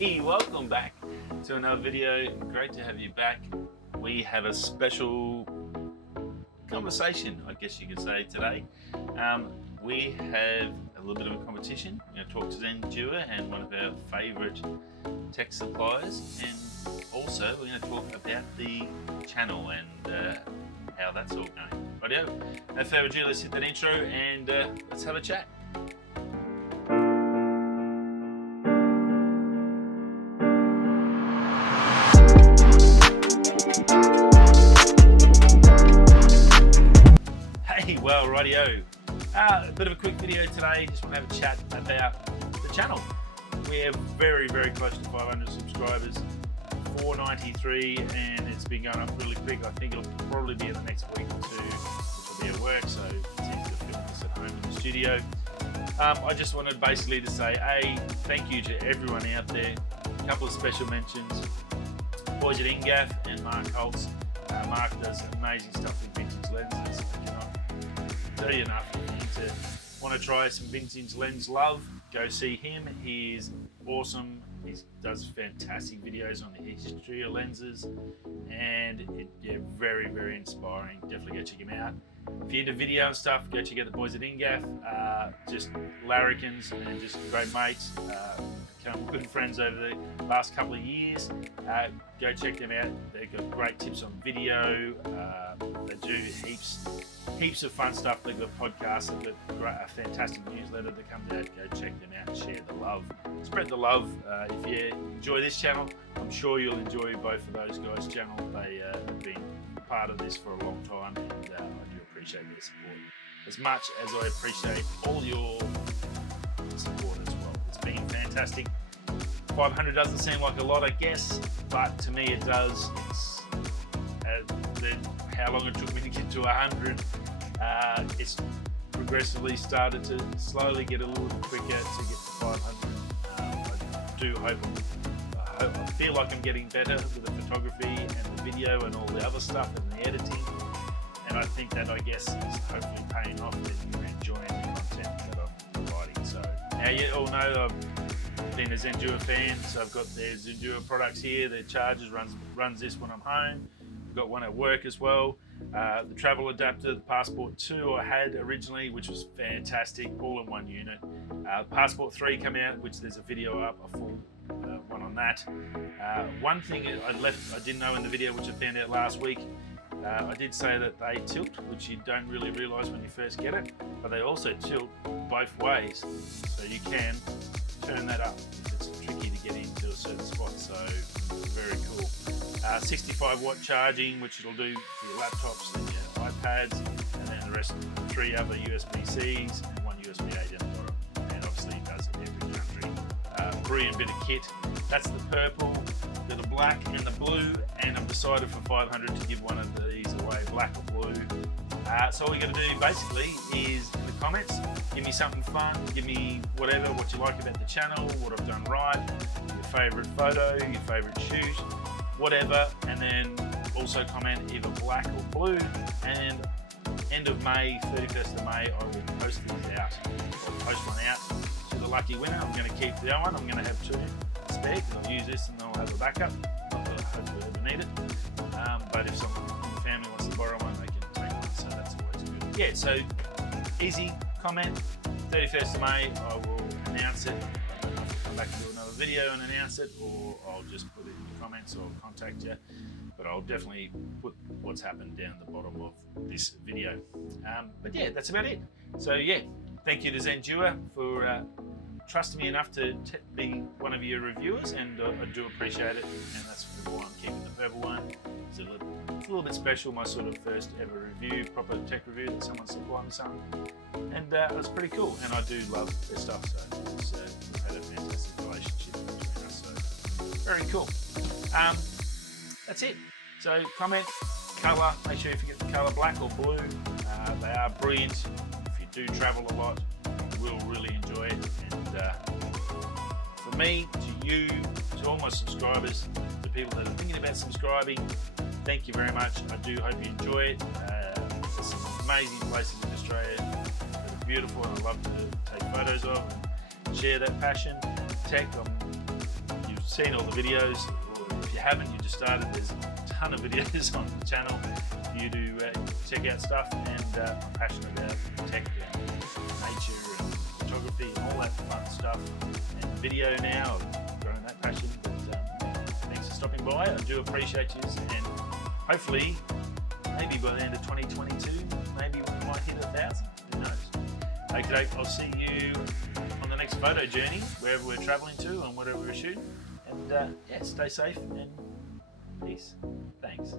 Hey, welcome back to another video. Great to have you back. We have a special conversation, I guess you could say, today. We have a little bit of a competition. We're going to talk to Zendure and one of our favourite tech suppliers, and also we're going to talk about the channel and how that's all going. Rightio, no further ado, let's hit that intro and let's have a chat. Well, rightio. A bit of a quick video today. Just want to have a chat about the channel. We're very, very close to 500 subscribers, 493, and it's been going up really quick. I think it'll probably be in the next week or two, which will be at work, so it's easy to film this at home in the studio. I just wanted basically to say, thank you to everyone out there. A couple of special mentions. Boys at Ingaff and Mark Holtz. Mark does amazing stuff with vintage lenses. Tell you enough. If you want to try some vintage lens love, go see him. He's awesome. He does fantastic videos on the history of lenses, and very, very inspiring. Definitely go check him out. If you're into video and stuff, go check out the Boys at Ingaff. Just larrikins and just great mates. Become good friends over the last couple of years. Go check them out. They've got great tips on video. They do heaps of fun stuff. They've got podcasts. They've got a fantastic newsletter that comes out. Go check them out and share the love. Spread the love. If you enjoy this channel, I'm sure you'll enjoy both of those guys' channel. They have been part of this for a long time, and I do appreciate their support as much as I appreciate all your support as well. It's been fantastic. 500 doesn't seem like a lot, I guess, but to me it does. It's how long it took me to get to 100. It's progressively started to slowly get a little bit quicker to get to 500. I do hope, I feel like I'm getting better with the photography and the video and all the other stuff and the editing. And I think that, I guess, is hopefully paying off, that you're enjoying the content that I'm providing. So now you all know I've been a Zendure fan, so I've got their Zendure products here. Their chargers runs this when I'm home. I've got one at work as well. The travel adapter, the Passport 2 I had originally, which was fantastic, all in one unit. Passport 3 come out, which there's a video up, a full one on that. One thing I didn't know in the video, which I found out last week, I did say that they tilt, which you don't really realise when you first get it, but they also tilt both ways, so you can turn that up if it's tricky to get into a certain spot, so very cool. 65 watt charging, which it'll do for your laptops and your iPads, and then the rest, 3 other USB-Cs and 1 USB-A down the bottom, and obviously it does it in every country. Brilliant bit of kit. That's the purple, the black and the blue, and I've decided for 500 to give one of these away, black or blue. So all you got to do basically is in the comments, give me something fun, give me whatever, what you like about the channel, what I've done right, your favourite photo, your favourite shoot, whatever, and then also comment either black or blue, and end of May, 31st of May, I will post these out. I'll post one out to the lucky winner. I'm going to keep the other one. I'm going to have 2 spare, because I'll use this and then I'll have a backup. Not that I hopefully ever need it. But if someone in the family wants to borrow one, they can take one, so that's always good. Yeah, so easy comment. 31st of May, I will announce it. I'll come back and do another video and announce it, or I'll just put it in the comments or contact you. But I'll definitely put what's happened down the bottom of this video. But yeah, that's about it. So yeah, thank you to Zendure for trusting me enough to be one of your reviewers, and I do appreciate it, and that's why I'm keeping the purple one. It's a little bit special, my sort of first ever review, proper tech review that someone supplied me something, and it was pretty cool, and I do love their stuff, so we've had a fantastic relationship between us, so very cool. That's it. So comment, colour, make sure if you get the colour black or blue. They are brilliant. If you do travel a lot, you will really enjoy it. And for me, to you, to all my subscribers, to people that are thinking about subscribing, thank you very much. I do hope you enjoy it. There's some amazing places in Australia that are beautiful, and I love to take photos of and share that passion. Tech, you've seen all the videos, or if you haven't, you just started, there's a ton of videos on the channel for you to check out stuff. And I'm passionate about tech and nature and photography and all that fun stuff. And video now, I've grown that passion. But thanks for stopping by. I do appreciate you, and hopefully, maybe by the end of 2022, maybe we might hit 1,000. Who knows? Okay, I'll see you on the next photo journey, wherever we're traveling to and whatever we're shooting. And yeah, stay safe and peace. Thanks.